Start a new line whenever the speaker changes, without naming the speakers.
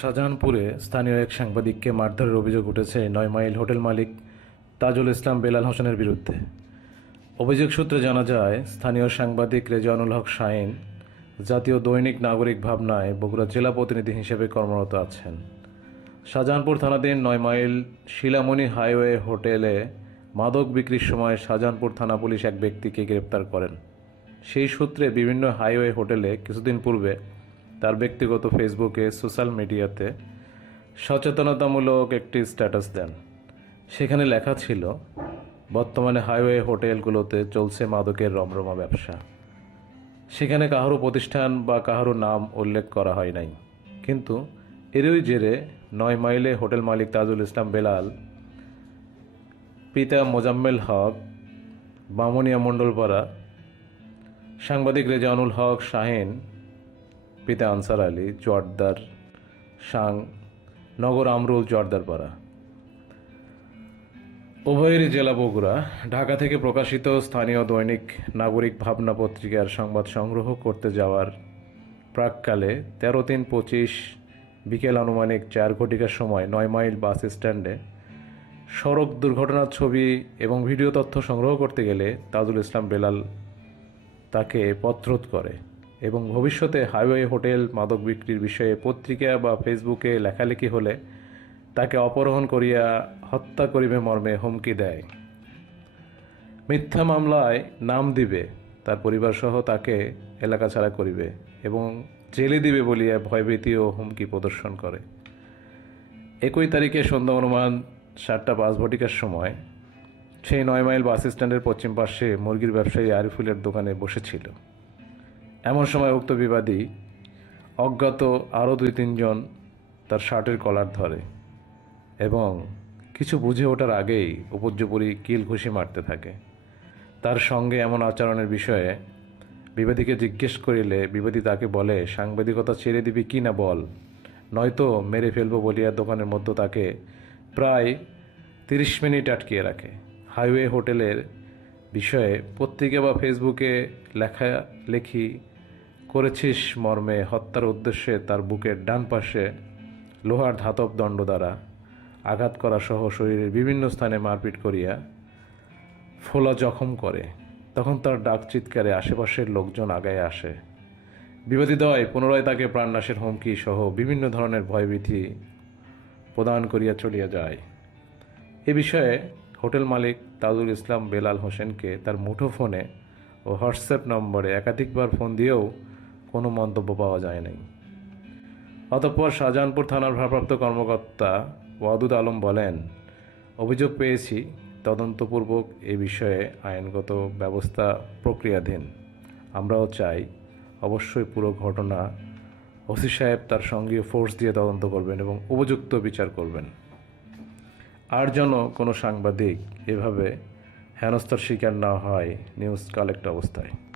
শাহজাহানপুরে স্থানীয় এক সাংবাদিককে মারধরের অভিযোগ উঠেছে নয় মাইল হোটেল মালিক তাজুল ইসলাম বেলাল হোসেনের বিরুদ্ধে। অভিযোগ সূত্রে জানা যায়, স্থানীয় সাংবাদিক রেজানুল হক শাইন জাতীয় দৈনিক নাগরিক ভাবনায় বগুড়া জেলা প্রতিনিধি হিসেবে কর্মরত আছেন। শাহজাহানপুর থানাধীন নয় মাইল শিলামণি হাইওয়ে হোটেলে মাদক বিক্রির সময় শাহজাহানপুর থানা পুলিশ এক ব্যক্তিকে গ্রেপ্তার করেন। সেই সূত্রে বিভিন্ন হাইওয়ে হোটেলে কিছুদিন পূর্বে তার ব্যক্তিগত ফেসবুকে, সোশ্যাল মিডিয়াতে সচেতনতামূলক একটি স্ট্যাটাস দেন। সেখানে লেখা ছিল, বর্তমানে হাইওয়ে হোটেলগুলোতে চলছে মাদকের রমরমা ব্যবসা। সেখানে কাহারও প্রতিষ্ঠান বা কাহারও নাম উল্লেখ করা হয় নাই। কিন্তু এরই জেরে নয় মাইলে হোটেল মালিক তাজুল ইসলাম বেলাল, পিতা মোজাম্মেল হক, বামুনিয়া মণ্ডলপাড়া, সাংবাদিক রেজানুল হক শাহিন পিতা আনসার আলী জর্দার সাং নগর আমরুল জোয়ারদারপাড়া উভয়েরই জেলা বগুড়া। ঢাকা থেকে প্রকাশিত স্থানীয় দৈনিক নাগরিক ভাবনা পত্রিকার সংবাদ সংগ্রহ করতে যাওয়ার প্রাককালে তেরো তিন পঁচিশ বিকেল আনুমানিক চার ঘটিকার সময় নয় মাইল বাস স্ট্যান্ডে সড়ক দুর্ঘটনার ছবি এবং ভিডিও তথ্য সংগ্রহ করতে গেলে তাজুল ইসলাম বেলাল তাকে পত্রোধ করে। এবং ভবিষ্যতে হাইওয়ে হোটেল, মাদক বিক্রির বিষয়ে পত্রিকা বা ফেসবুকে লেখালেখি হলে তাকে অপহরণ করিয়া হত্যা করিবে মর্মে হুমকি দেয়। মিথ্যা মামলায় নাম দিবে, তার পরিবারসহ তাকে এলাকা ছাড়া করিবে এবং জেলে দিবে বলিয়া ভয়ভীতি ও হুমকি প্রদর্শন করে। একই তারিখে সন্ধ্যা অনুমান সাতটা পাঁচ ঘটিকার সময় সেই নয় মাইল বাস স্ট্যান্ডের পশ্চিম পাশে মুরগির ব্যবসায়ী আরিফুলের দোকানে বসেছিল। এমন সময় উক্ত বিবাদী অজ্ঞাত আরও দুই তিনজন তার শার্টের কলার ধরে এবং কিছু বুঝে ওঠার আগেই উপর্যুপরি কিল ঘুষি মারতে থাকে। তার সঙ্গে এমন আচরণের বিষয়ে বিবাদীকে জিজ্ঞেস করিলে বিবাদী তাকে বলে, সাংবাদিকতা ছেড়ে দিবি কি না বল? নয়তো মেরে ফেলব বলিয়া দোকানের মধ্যে তাকে প্রায় তিরিশ মিনিট আটকিয়ে রাখে। হাইওয়ে হোটেলের বিষয়ে পত্রিকা বা ফেসবুকে লেখা, লেখি করেছিস মর্মে হত্যার উদ্দেশ্যে তার বুকের ডান পাশে লোহার ধাতব দণ্ড দ্বারা আঘাত করা সহ শরীরের বিভিন্ন স্থানে মারপিট করিয়া ফোলা জখম করে। তখন তার ডাক চিৎকারে আশেপাশের লোকজন আগায় আসে। বিবাদীদ্বয় পুনরায় তাকে প্রাণনাশের হুমকি সহ বিভিন্ন ধরনের ভয়ভীতি প্রদান করিয়া চলিয়া যায়। এ বিষয়ে হোটেল মালিক তাজুল ইসলাম বেলাল হোসেনকে তার মুঠোফোনে ও হোয়াটসঅ্যাপ নম্বরে একাধিকবার ফোন দিয়েও কোনো মন্তব্য পাওয়া যায় নাই। অতঃপর শাহজাহানপুর থানার ভারপ্রাপ্ত কর্মকর্তা ওয়াদুদ আলম বলেন, অভিযোগ পেয়েছি, তদন্তপূর্বক এ বিষয়ে আইনগত ব্যবস্থা প্রক্রিয়াধীন। আমরাও চাই অবশ্যই পুরো ঘটনা ওসি সাহেব তার সঙ্গীয় ফোর্স দিয়ে তদন্ত করবেন এবং উপযুক্ত বিচার করবেন। আর যেন কোনো সাংবাদিক এভাবে হেনস্থার শিকার না হয় নিউজ কালেক্ট অবস্থায়।